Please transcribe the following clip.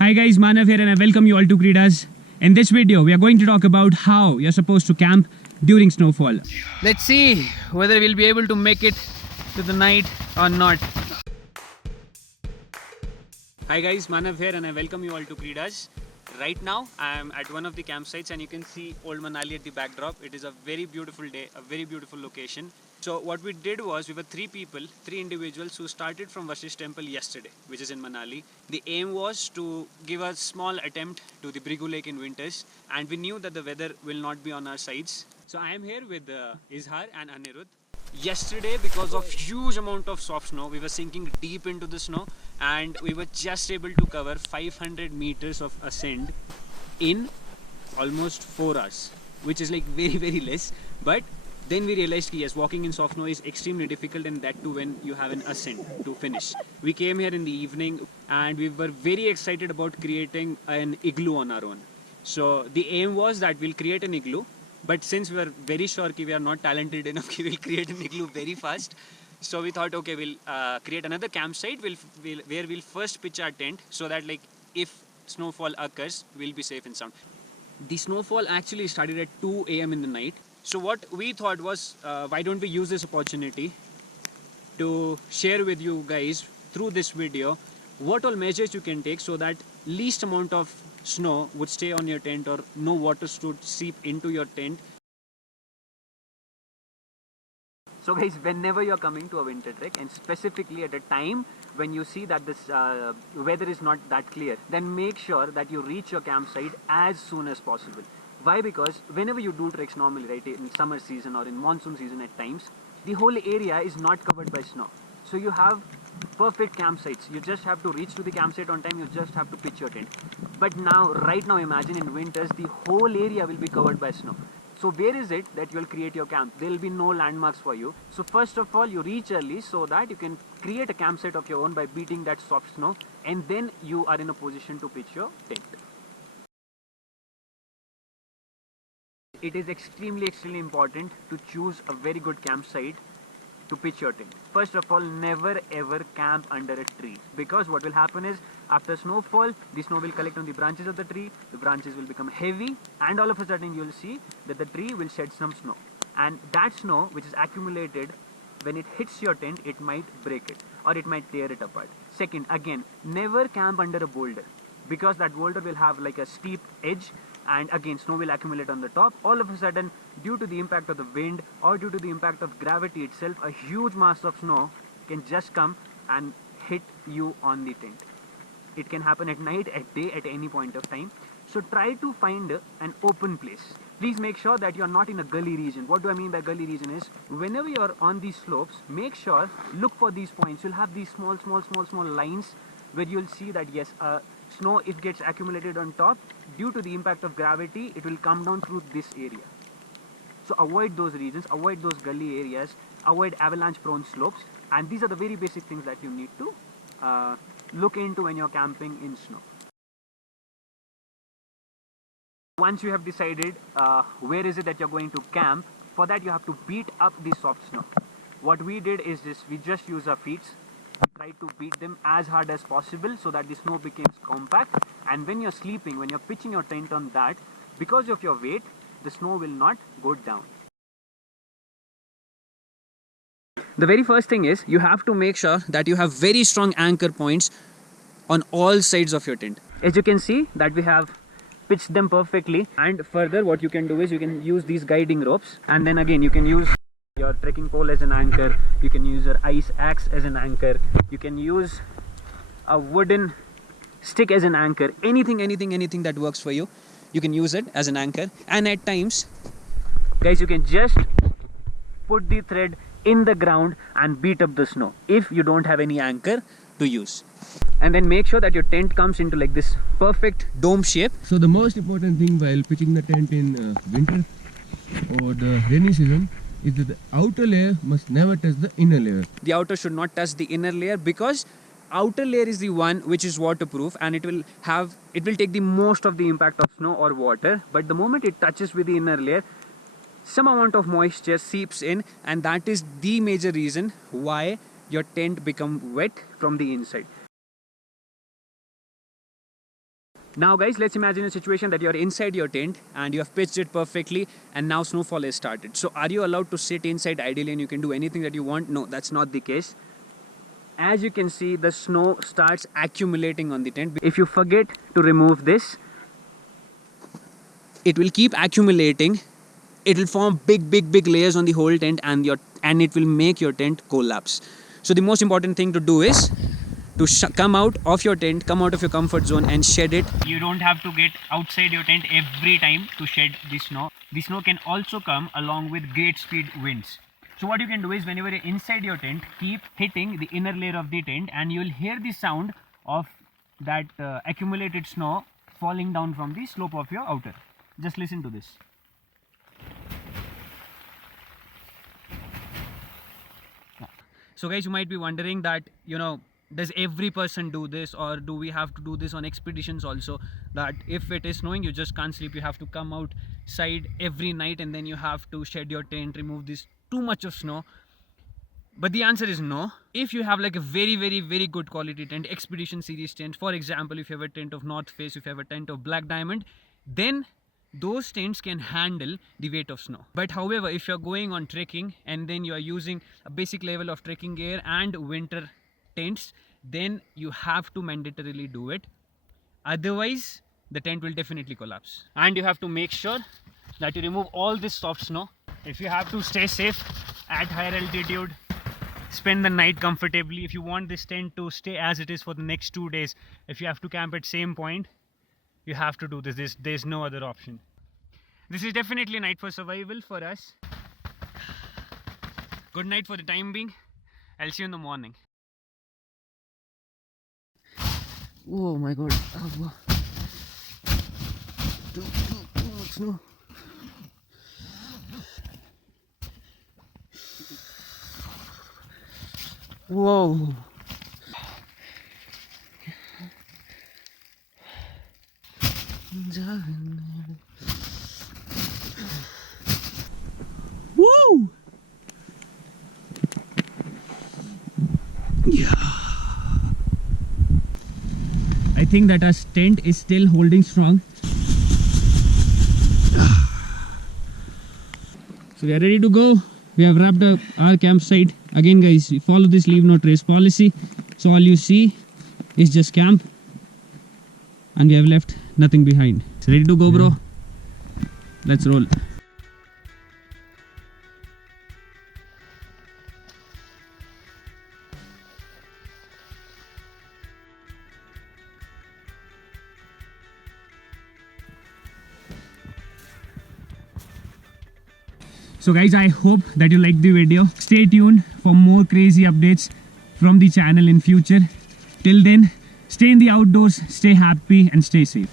Hi guys, Manav here and I welcome you all to Credas. In this video, we are going to talk about how you're supposed to camp during snowfall. Let's see whether we'll be able to make it to the night or not. Hi guys, Manav here and I welcome you all to Credas. Right now, I am at one of the campsites and you can see Old Manali at the backdrop. It is a very beautiful day, a very beautiful location. So what we did was, we were three individuals who started from Vasishtha temple yesterday, which is in Manali. The aim was to give a small attempt to the Bhrigu Lake in winters, and we knew that the weather will not be on our sides. So I am here with Izhar and Anirudh. Yesterday, because of huge amount of soft snow, we were sinking deep into the snow and we were just able to cover 500 meters of ascent in almost 4 hours, which is like very less. But then we realized yes, walking in soft snow is extremely difficult, and that too when you have an ascent to finish. We came here in the evening and we were very excited about creating an igloo on our own. So the aim was that we'll create an igloo, but since we were very sure that we are not talented enough, we will create an igloo very fast. So we thought, okay, we'll create another campsite where we'll first pitch our tent, so that like if snowfall occurs, we'll be safe and sound. The snowfall actually started at 2 a.m. in the night. So what we thought was, why don't we use this opportunity to share with you guys through this video what all measures you can take so that least amount of snow would stay on your tent or no water should seep into your tent. So guys, whenever you're coming to a winter trek, and specifically at a time when you see that this weather is not that clear, then make sure that you reach your campsite as soon as possible. Why? Because whenever you do treks normally, right, in summer season or in monsoon season at times, the whole area is not covered by snow. So you have perfect campsites. You just have to reach to the campsite on time, you just have to pitch your tent. But now, right now, imagine in winters, the whole area will be covered by snow. So where is it that you will create your camp? There will be no landmarks for you. So first of all, you reach early so that you can create a campsite of your own by beating that soft snow, and then you are in a position to pitch your tent. It is extremely important to choose a very good campsite to pitch your tent. First of all, never ever camp under a tree, because what will happen is, after snowfall, the snow will collect on the branches of the tree, the branches will become heavy, and all of a sudden you will see that the tree will shed some snow, and that snow which is accumulated, when it hits your tent, it might break it or it might tear it apart. Second, again, never camp under a boulder, because that boulder will have like a steep edge, and again snow will accumulate on the top. All of a sudden, due to the impact of the wind or due to the impact of gravity itself, a huge mass of snow can just come and hit you on the tent. It can happen at night, at day, at any point of time. So try to find an open place. Please make sure that you are not in a gully region. What do I mean by gully region is, whenever you are on these slopes, make sure, look for these points. You'll have these small lines where you'll see that yes, snow, if gets accumulated on top, due to the impact of gravity, it will come down through this area. So avoid those regions, avoid those gully areas, avoid avalanche prone slopes, and these are the very basic things that you need to look into when you're camping in snow. Once you have decided where is it that you're going to camp, for that you have to beat up the soft snow. What we did is this: we just use our feet, try to beat them as hard as possible so that the snow becomes compact, and when you're sleeping, when you're pitching your tent on that, because of your weight, the snow will not go down. The very first thing is, you have to make sure that you have very strong anchor points on all sides of your tent. As you can see that we have pitched them perfectly, and further what you can do is you can use these guiding ropes, and then again you can use your trekking pole as an anchor, you can use your ice axe as an anchor, you can use a wooden stick as an anchor, anything that works for you, you can use it as an anchor. And at times, guys, you can just put the thread in the ground and beat up the snow if you don't have any anchor to use. And then make sure that your tent comes into like this perfect dome shape. So the most important thing while pitching the tent in winter or the rainy season is that the outer layer must never touch the inner layer. The outer should not touch the inner layer, because outer layer is the one which is waterproof, and it will take the most of the impact of snow or water. But the moment it touches with the inner layer, some amount of moisture seeps in, and that is the major reason why your tent becomes wet from the inside. Now guys, let's imagine a situation that you're inside your tent and you have pitched it perfectly and now snowfall has started. So are you allowed to sit inside ideally and you can do anything that you want? No, that's not the case. As you can see, the snow starts accumulating on the tent. If you forget to remove this, it will keep accumulating. It will form big layers on the whole tent and it will make your tent collapse. So the most important thing to do is to come out of your tent, come out of your comfort zone and shed it. You don't have to get outside your tent every time to shed the snow. The snow can also come along with great speed winds. So what you can do is whenever you're inside your tent, keep hitting the inner layer of the tent and you'll hear the sound of that accumulated snow falling down from the slope of your outer. Just listen to this. So guys, you might be wondering that, does every person do this, or do we have to do this on expeditions also, that if it is snowing you just can't sleep, you have to come outside every night and then you have to shed your tent, remove this too much of snow? But the answer is no. If you have like a very good quality tent, expedition series tent, for example, if you have a tent of North Face, if you have a tent of Black Diamond, then those tents can handle the weight of snow. But however, if you're going on trekking and then you are using a basic level of trekking gear and winter tents, then you have to mandatorily do it. Otherwise, the tent will definitely collapse. And you have to make sure that you remove all this soft snow. If you have to stay safe at higher altitude, spend the night comfortably. If you want this tent to stay as it is for the next 2 days, if you have to camp at same point, you have to do this. There's no other option. This is definitely a night for survival for us. Good night for the time being. I'll see you in the morning. Oh my god. Oh, too much snow. Whoa. Woo! Yeah. I think that our tent is still holding strong. So we are ready to go. We have wrapped up our campsite. Again guys, follow this leave no trace policy. So all you see is just camp. And we have left nothing behind. So ready to go, bro? Let's roll. So guys, I hope that you liked the video. Stay tuned for more crazy updates from the channel in future. Till then, stay in the outdoors, stay happy and stay safe.